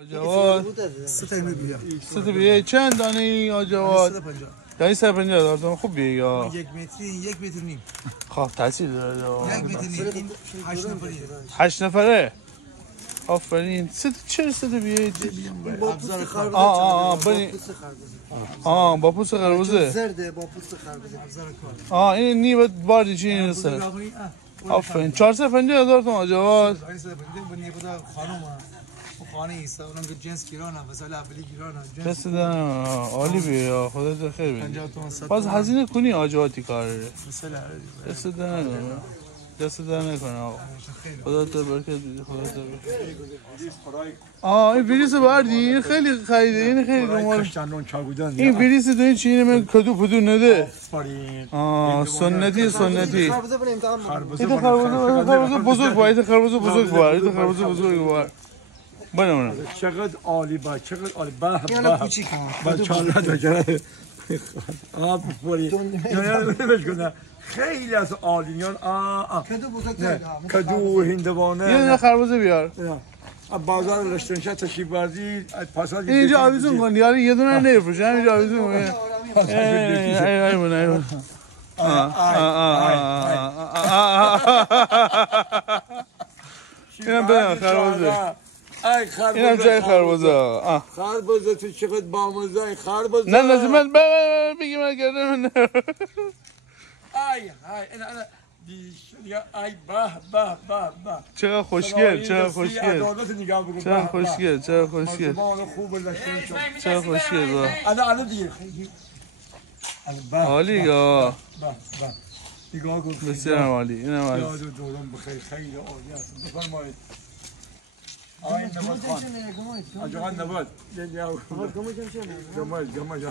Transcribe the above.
آجواد سه تا بیه چند دانه ای آجواد؟ دانی 150 دارتون خوب بیه یا؟ 1 متری 1 متر نیم. خب تاثیر داره 1 متر نیم 8 نفری 8 نفره؟ آفرین چرا سه تا بیه؟ ابزار خربوزه با پوست خربوزه زرده با پوست خربوزه ابزار کار این نیمه باردی چی نیسته؟ آفرین 450 دارتون آجواد؟ خانه ایست اونم که جنس گیرانه مثلا اولی گیرانه دست دارم عالی بیه خودت خیر بیدی باز هزینه کنی آجواتی کاره دست در نکنه آقا خدا تا برکت بیدی خدا تا برکت این ویریس بردی این خیلی خریده این خیلی دمال این ویریس تو این چینه من کدو پدو نده سنتی این خربوزه بزرگ باید خربوزه بزرگ باید بله چقدر عالی با چقدر عالی با کوچیکه داره خیلی از عالیان کدو بزرگتر کدو هندوانه یه خربوزه بیار بازار رشتنشا تشریف بردی اینجا آویزون کن یاری یه دونه نمیفروشه همینجا آویزون کن ایوان اینم بدم خربوزه اینم جای خربوزه خربوزه تو چقدر بامزه خربوزه نه لازم من بگی من کرده من ای به چقدر خوشگل چقدر خوشگل الان دیگه عالی یا نگاه کن بسیار عالی اینم عالی دوران بخیر خیلی عالی است بفرمایید آقای نبات خان آجاقان نبات گمج